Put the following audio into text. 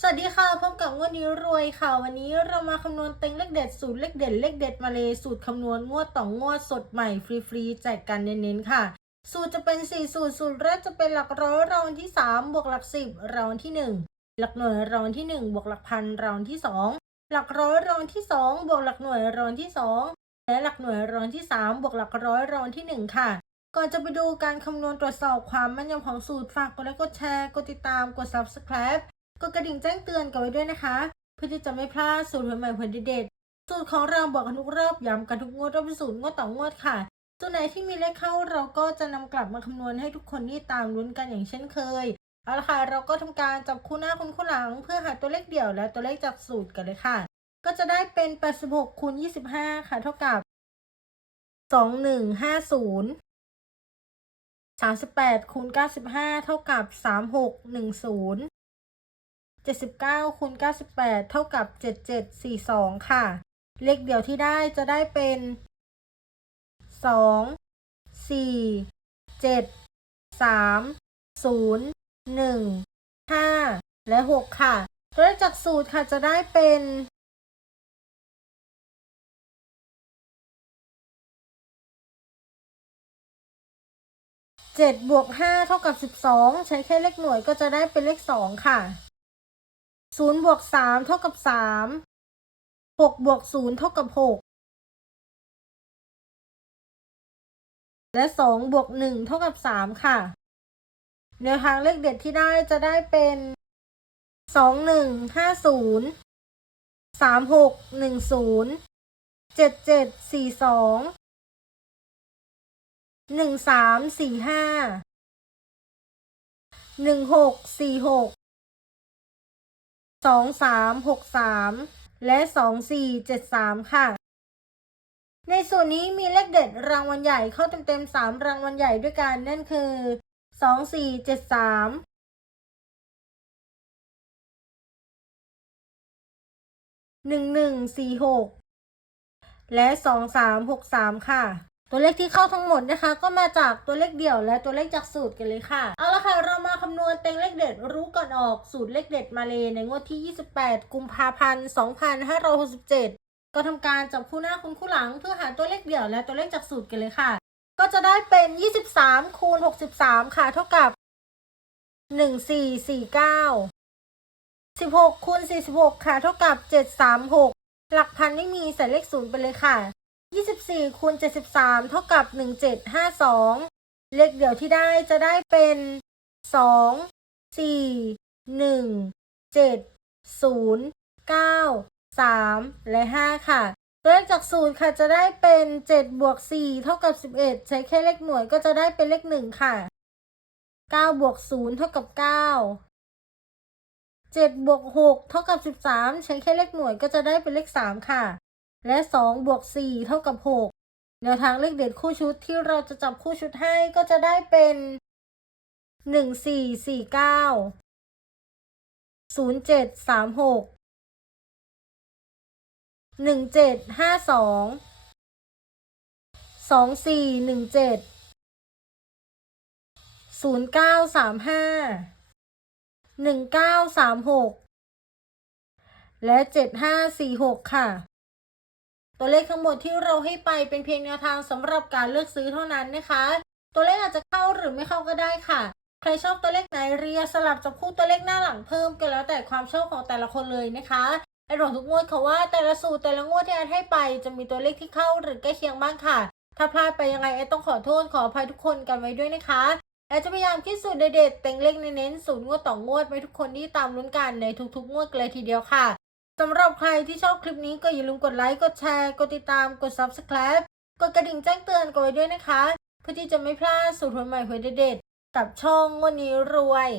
สวัสดีค่ะพบกับงวดนี้รวยค่ะ วันนี้เรามาคำนวณเต็งเลขเด็ดสูตรเลขเด็ดเลขเด็ดมาเลยสูตรคำนวณงวดต่องวดสดใหม่ฟรีๆแจกกันเน้นๆค่ะ สูตรจะเป็น 4 สูตร สูตรแรกจะเป็นหลักร้อยรางที่ 3 บวกหลัก 10รางที่ 1 หลักหน่วยรางที่ 1 บวกหลักพันรางที่ 2 หลักร้อยรางที่ 2 บวกหลักหน่วยรางที่ 2 และหลักหน่วยรางที่ 3 บวกหลักร้อยรางที่ 1 ค่ะก่อนจะไปดูการคำนวณตรวจสอบความแม่นยำของสูตรฝากกดไลค์กดแชร์กดติดตามกด subscribe กดกระดิ่งแจ้งเตือนกันไว้ด้วยนะคะ เพื่อที่จะไม่พลาดสูตรใหม่ๆผลเด็ดๆสูตรของเราบอกกันทุกรอบย้ำกันทุกงวดรอบสูตรงวดต่องวดค่ะตัวไหนที่มีเลขเข้าเราก็จะนำกลับมาคำนวณให้ทุกคนที่ตามลุ้นกันอย่างเช่นเคยเอาละค่ะเราก็ทำการจับคู่หน้าคูณคู่หลัง เพื่อหาตัวเลขเดี่ยวและตัวเลขจากสูตรกันเลยค่ะ ก็จะได้เป็น 86คูณ25 ค่ะ เท่ากับ 2150 38คูณ95 เท่ากับ 3610 79คูณ98 เท่ากับ 7742 ค่ะ เลขเดี่ยวที่ได้จะได้เป็น 2 4 7 3 0 1 5 และ 6 ค่ะ ตัวเลขจากสูตรค่ะจะได้เป็นเจ็ดบวกห้าเท่ากับสิบสองใช้แค่เลขหน่วยก็จะได้เป็นเลขสองค่ะ ศูนย์บวกสามเท่ากับสามหกบวกศูนย์เท่ากับหกและสองบวกหนึ่งเท่ากับสามค่ะแนวทางเลขเด็ดที่ได้จะได้เป็นสองหนึ่งห้าศูนย์สามหกหนึ่งศูนย์เจ็ดเจ็ดสี่สองหนึ่งสามสี่ห้าหนึ่งหกสี่หก สองสามหกสามและสองสี่เจ็ดสามค่ะ ในส่วนนี้มีเลขเด็ดรางวัลใหญ่เข้าเต็มๆสามรางวัลใหญ่ด้วยกันนั่นคือสองสี่เจ็ดสามหนึ่งหนึ่งสี่หกและสองสามหกสามค่ะ ตัวเลขที่เข้าทั้งหมดนะคะ ก็มาจากตัวเลขเดี่ยวและตัวเลขจากสูตรกันเลยค่ะเอาละ ค่ะเรามาคำนวณเต็งเลขเด็ดรู้ก่อนออกสูตรเลขเด็ดมาเลยในงวดที่ 28 กุมภาพันธ์ 2567 ก็ทำการจับคู่หน้าคูณคู่หลัง เพื่อหาตัวเลขเดี่ยวและตัวเลขจากสูตรกันเลยค่ะ ก็จะได้เป็น 23 คูณ 63 ค่ะ เท่ากับ 1449 16คูณ46 ค่ะ เท่ากับ 736 หลักพันไม่มีใส่เลขศูนย์ไปเลยค่ะ 24คูณ73 เท่ากับ 1752 เลขเดี่ยวที่ได้จะได้เป็น 2 4 1 7 0 9 3และ5ค่ะตัวเลขจากสูตรค่ะจะได้เป็น7บวก4เท่ากับ11ใช้แค่เลขหน่วยก็จะได้เป็นเลข1ค่ะ9บวก0เท่ากับ9 7บวก6เท่ากับ13ใช้แค่เลขหน่วยก็จะได้เป็นเลข3ค่ะ และ2บวก4เท่ากับ6แนวทางเลขเด็ดคู่ชุดที่เราจะจับคู่ชุดให้ก็จะได้เป็น หนึ่งสี่สี่เก้าศูนย์เจ็ดสามหกหนึ่งเจ็ดห้าสองสองสี่หนึ่งเจ็ดศูนย์เก้าสามห้าหนึ่งเก้าสามหกและเจ็ดห้าสี่หกค่ะ ตัวเลขทั้งหมดที่เราให้ไปเป็นเพียงแนวทางสำหรับการเลือกซื้อเท่านั้นนะคะ ตัวเลขอาจจะเข้าหรือไม่เข้าก็ได้ค่ะ ใครชอบตัวเลขไหนเรียสลับจับคู่ตัวเลขหน้าหลังเพิ่มก็แล้วแต่ความชอบของแต่ละคนเลยนะคะไอ้หลงทุกงวดเขาว่าแต่ละสูตรแต่ละงวดที่แอดให้ไป จะมีตัวเลขที่เข้าหรือใกล้เคียงบ้างค่ะ ถ้าพลาดไปยังไงแอดต้องขอโทษขออภัยทุกคนกันไว้ด้วยนะคะแอดจะพยายามคิดสูตรเด็ดๆเต็งเลขเน้นๆสูตรงวดต่องวดไปทุกคนที่ตามลุ้นกันในทุกๆงวดเลยทีเดียวค่ะสำหรับใครที่ชอบคลิปนี้ก็อย่าลืมกดไลค์กดแชร์กดติดตามกด subscribe กดกระดิ่งแจ้งเตือนกันไว้ด้วยนะคะ เพื่อที่จะไม่พลาดสูตรใหม่ๆหวยเด็ด กับช่องวันนี้รวย